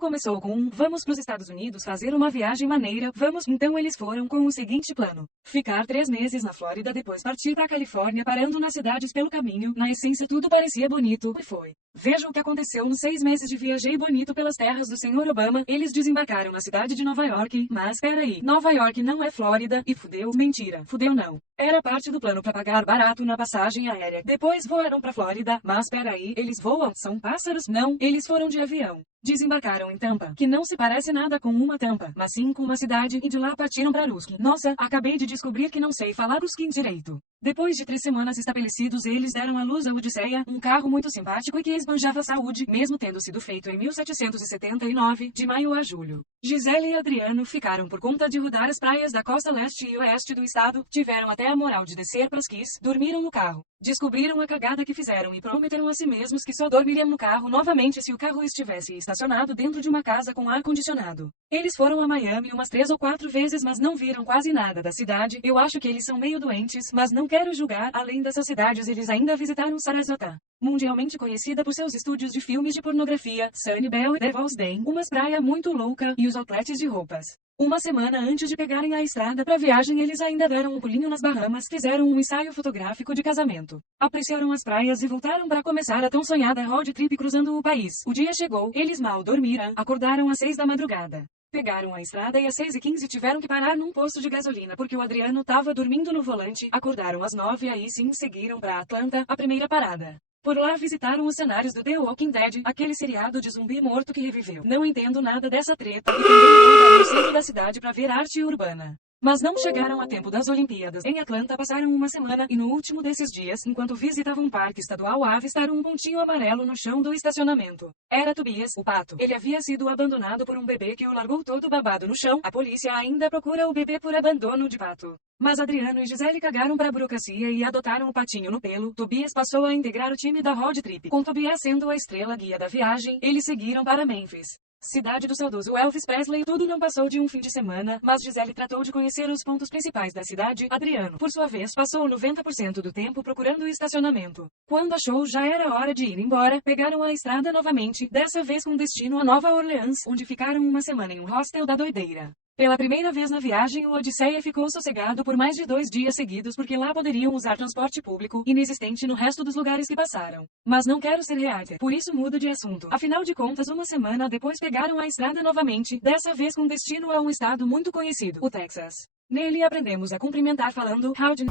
Tudo começou com vamos pros Estados Unidos fazer uma viagem maneira, vamos. Então eles foram com o seguinte plano: ficar 3 meses na Flórida, depois partir pra Califórnia, parando nas cidades pelo caminho. Na essência tudo parecia bonito, e foi. Veja o que aconteceu nos 6 meses de viajei bonito pelas terras do Senhor Obama. Eles desembarcaram na cidade de Nova York, mas peraí, Nova York não é Flórida, e fudeu, mentira, fudeu não. Era parte do plano pra pagar barato na passagem aérea. Depois voaram pra Flórida, mas peraí, eles voam, são pássaros? Não, eles foram de avião. Desembarcaram em Tampa, que não se parece nada com uma Tampa, mas sim com uma cidade, e de lá partiram para Ruskin. Nossa, acabei de descobrir que não sei falar Ruskin direito. Depois de 3 semanas estabelecidos, eles deram à luz a Odisseia, um carro muito simpático e que esbanjava saúde, mesmo tendo sido feito em 1779, de maio a julho. Gisele e Adriano ficaram por conta de rodar as praias da costa leste e oeste do estado, tiveram até a moral de descer pras Keys, dormiram no carro. Descobriram a cagada que fizeram e prometeram a si mesmos que só dormiriam no carro novamente se o carro estivesse estacionado dentro de uma casa com ar-condicionado. Eles foram a Miami umas 3 ou 4 vezes, mas não viram quase nada da cidade. Eu acho que eles são meio doentes, mas não quero julgar. Além dessas cidades, eles ainda visitaram Sarasota, mundialmente conhecida por seus estúdios de filmes de pornografia, Sunnyvale e Devil's Den, umas praia muito louca, e os outlets de roupas. Uma semana antes de pegarem a estrada pra viagem, eles ainda deram um pulinho nas Bahamas, fizeram um ensaio fotográfico de casamento. Apreciaram as praias e voltaram para começar a tão sonhada road trip cruzando o país. O dia chegou, eles mal dormiram, acordaram às 6 da madrugada. Pegaram a estrada e às 6h15 tiveram que parar num posto de gasolina porque o Adriano tava dormindo no volante. Acordaram às 9 e aí sim seguiram pra Atlanta, a primeira parada. Por lá visitaram os cenários do The Walking Dead, aquele seriado de zumbi morto que reviveu. Não entendo nada dessa treta, e também andaram no centro da cidade pra ver arte urbana. Mas não chegaram a tempo das Olimpíadas. Em Atlanta passaram uma semana, e no último desses dias, enquanto visitavam um parque estadual, avistaram um pontinho amarelo no chão do estacionamento. Era Tobias, o pato. Ele havia sido abandonado por um bebê que o largou todo babado no chão. A polícia ainda procura o bebê por abandono de pato. Mas Adriano e Gisele cagaram pra burocracia e adotaram o patinho no pelo. Tobias passou a integrar o time da road trip, com Tobias sendo a estrela guia da viagem. Eles seguiram para Memphis, cidade do saudoso Elvis Presley. Tudo não passou de um fim de semana, mas Gisele tratou de conhecer os pontos principais da cidade. Adriano, por sua vez, passou 90% do tempo procurando o estacionamento. Quando achou, já era hora de ir embora. Pegaram a estrada novamente, dessa vez com destino a Nova Orleans, onde ficaram uma semana em um hostel da doideira. Pela primeira vez na viagem, o Odisseia ficou sossegado por mais de 2 dias seguidos porque lá poderiam usar transporte público, inexistente no resto dos lugares que passaram. Mas não quero ser hater, por isso mudo de assunto. Afinal de contas, uma semana depois pegaram a estrada novamente, dessa vez com destino a um estado muito conhecido, o Texas. Nele aprendemos a cumprimentar falando howdy,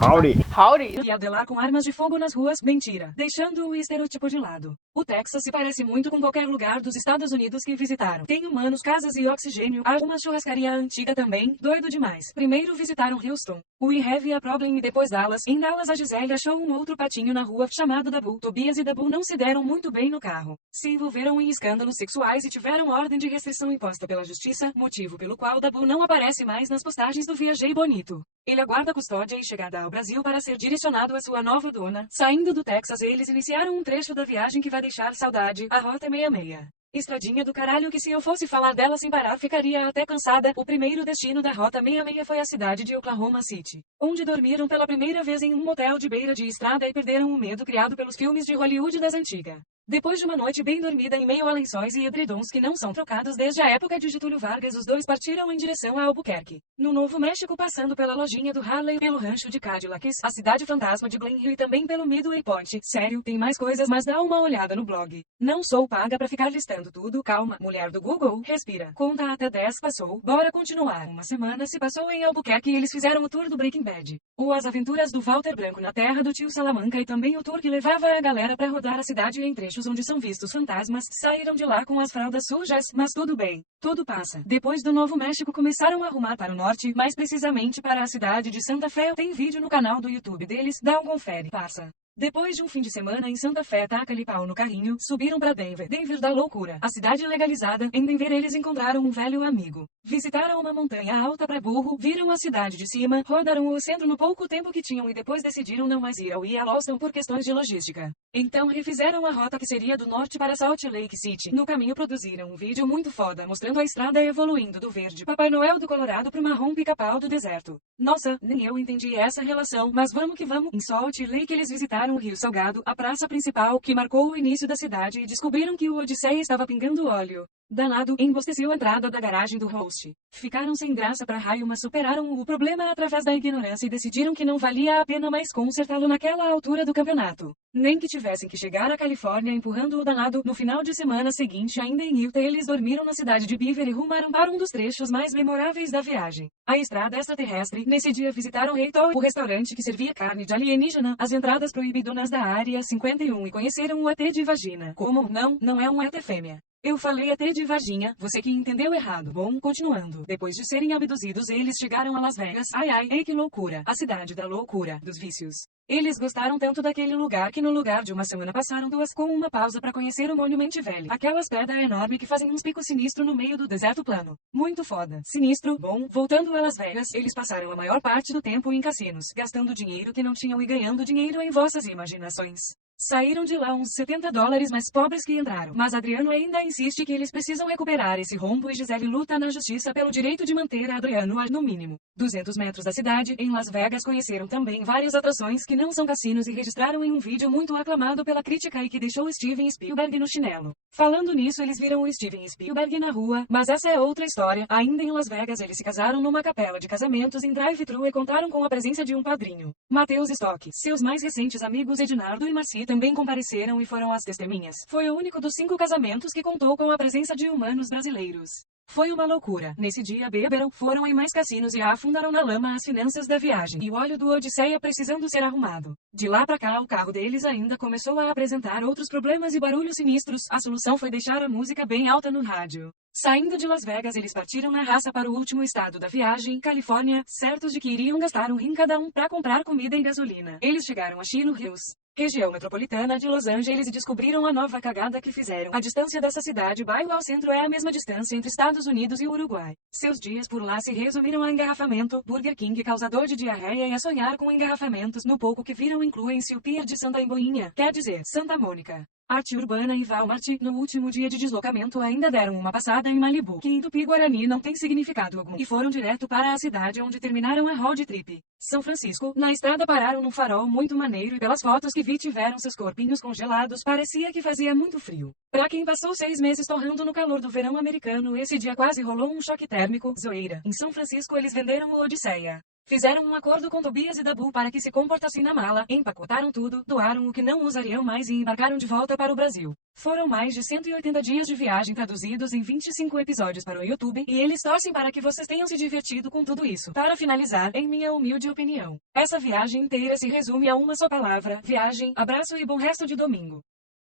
Howdy. e a delar com armas de fogo nas ruas. Mentira, deixando o estereotipo de lado. O Texas se parece muito com qualquer lugar dos Estados Unidos que visitaram. Tem humanos, casas e oxigênio. Há uma churrascaria antiga também. Doido demais. Primeiro visitaram Houston, We Have a Problem, e depois Dallas. Em Dallas a Gisele achou um outro patinho na rua chamado Dabu. Tobias e Dabu não se deram muito bem no carro. Se envolveram em escândalos sexuais e tiveram ordem de restrição imposta pela justiça, motivo pelo qual Dabu não aparece mais nas postagens do Viajei Bonito. Ele aguarda custódia e chegada ao Brasil para ser direcionado à sua nova dona. Saindo do Texas, eles iniciaram um trecho da viagem que vai deixar saudade, a Rota 66. Estradinha do caralho que se eu fosse falar dela sem parar ficaria até cansada. O primeiro destino da Rota 66 foi a cidade de Oklahoma City, onde dormiram pela primeira vez em um motel de beira de estrada e perderam o medo criado pelos filmes de Hollywood das antigas. Depois de uma noite bem dormida em meio a lençóis e edredons que não são trocados desde a época de Getúlio Vargas, os dois partiram em direção a Albuquerque, no Novo México, passando pela lojinha do Harley, pelo rancho de Cadillacs, a cidade fantasma de Glen Hill e também pelo Midway Point. Sério, tem mais coisas, mas dá uma olhada no blog. Não sou paga pra ficar listando tudo. Calma, mulher do Google, respira. Conta até 10, passou. Bora continuar. Uma semana se passou em Albuquerque e eles fizeram o tour do Breaking Bad, ou As Aventuras do Walter Branco na terra do tio Salamanca, e também o tour que levava a galera pra rodar a cidade em trechos onde são vistos fantasmas. Saíram de lá com as fraldas sujas, mas tudo bem, tudo passa. Depois do Novo México começaram a rumar para o norte, mais precisamente para a cidade de Santa Fé. Tem vídeo no canal do YouTube deles, dá um confere, passa. Depois de um fim de semana em Santa Fé, taca-lhe pau no carrinho, subiram pra Denver. Denver da loucura, a cidade legalizada. Em Denver eles encontraram um velho amigo. Visitaram uma montanha alta pra burro, viram a cidade de cima, rodaram o centro no pouco tempo que tinham e depois decidiram não mais ir ao Yellowstone por questões de logística. Então refizeram a rota que seria do norte para Salt Lake City. No caminho produziram um vídeo muito foda mostrando a estrada evoluindo do verde Papai Noel do Colorado pro marrom pica-pau do deserto. Nossa, nem eu entendi essa relação, mas vamos que vamos. Em Salt Lake eles visitaram o Rio Salgado, a praça principal que marcou o início da cidade, e descobriram que o Odisseia estava pingando óleo. Danado, embosteceu a entrada da garagem do host. Ficaram sem graça pra raio, mas superaram o problema através da ignorância e decidiram que não valia a pena mais consertá-lo naquela altura do campeonato. Nem que tivessem que chegar à Califórnia empurrando o danado. No final de semana seguinte, ainda em Utah, eles dormiram na cidade de Beaver e rumaram para um dos trechos mais memoráveis da viagem, a estrada extraterrestre. Nesse dia visitaram Reitor, o restaurante que servia carne de alienígena, as entradas proibidonas da Área 51 e conheceram o ET de vagina. Como não é um ET fêmea. Eu falei ET de Varginha, você que entendeu errado. Bom, continuando. Depois de serem abduzidos, eles chegaram a Las Vegas. Ai, que loucura. A cidade da loucura, dos vícios. Eles gostaram tanto daquele lugar que no lugar de uma semana passaram 2 com uma pausa para conhecer o Monument Valley. Aquelas pedras enormes que fazem uns picos sinistros no meio do deserto plano. Muito foda. Sinistro. Bom, voltando a Las Vegas, eles passaram a maior parte do tempo em cassinos, gastando dinheiro que não tinham e ganhando dinheiro em vossas imaginações. Saíram de lá uns $70 mais pobres que entraram. Mas Adriano ainda insiste que eles precisam recuperar esse rombo e Gisele luta na justiça pelo direito de manter Adriano a, no mínimo, 200 metros da cidade. Em Las Vegas conheceram também várias atrações que não são cassinos e registraram em um vídeo muito aclamado pela crítica e que deixou Steven Spielberg no chinelo. Falando nisso, eles viram o Steven Spielberg na rua, mas essa é outra história. Ainda em Las Vegas, eles se casaram numa capela de casamentos em drive-thru e contaram com a presença de um padrinho, Matheus Stock. Seus mais recentes amigos Ednardo e Marci também compareceram e foram as testemunhas. Foi o único dos 5 casamentos que contou com a presença de humanos brasileiros. Foi uma loucura. Nesse dia beberam, foram em mais cassinos e afundaram na lama as finanças da viagem e o óleo do Odisseia precisando ser arrumado. De lá pra cá, o carro deles ainda começou a apresentar outros problemas e barulhos sinistros. A solução foi deixar a música bem alta no rádio. Saindo de Las Vegas, eles partiram na raça para o último estado da viagem, Califórnia, certos de que iriam gastar um rim cada um para comprar comida e gasolina. Eles chegaram a Chino Hills, região metropolitana de Los Angeles, e descobriram a nova cagada que fizeram. A distância dessa cidade bairro ao centro é a mesma distância entre Estados Unidos e Uruguai. Seus dias por lá se resumiram a engarrafamento, Burger King causador de diarreia e a sonhar com engarrafamentos. No pouco que viram incluem-se o Pier de Santa Emboinha, quer dizer, Santa Mônica. Arte Urbana e Walmart. No último dia de deslocamento ainda deram uma passada em Malibu, que em Tupi-Guarani não tem significado algum, e foram direto para a cidade onde terminaram a road trip. São Francisco. Na estrada pararam num farol muito maneiro e pelas fotos que vi tiveram seus corpinhos congelados, parecia que fazia muito frio. Pra quem passou 6 meses torrando no calor do verão americano, esse dia quase rolou um choque térmico. Zoeira. Em São Francisco eles venderam o Odisseia. Fizeram um acordo com Tobias e Dabu para que se comportassem na mala, empacotaram tudo, doaram o que não usariam mais e embarcaram de volta para o Brasil. Foram mais de 180 dias de viagem traduzidos em 25 episódios para o YouTube, e eles torcem para que vocês tenham se divertido com tudo isso. Para finalizar, em minha humilde opinião, essa viagem inteira se resume a uma só palavra: viagem. Abraço e bom resto de domingo.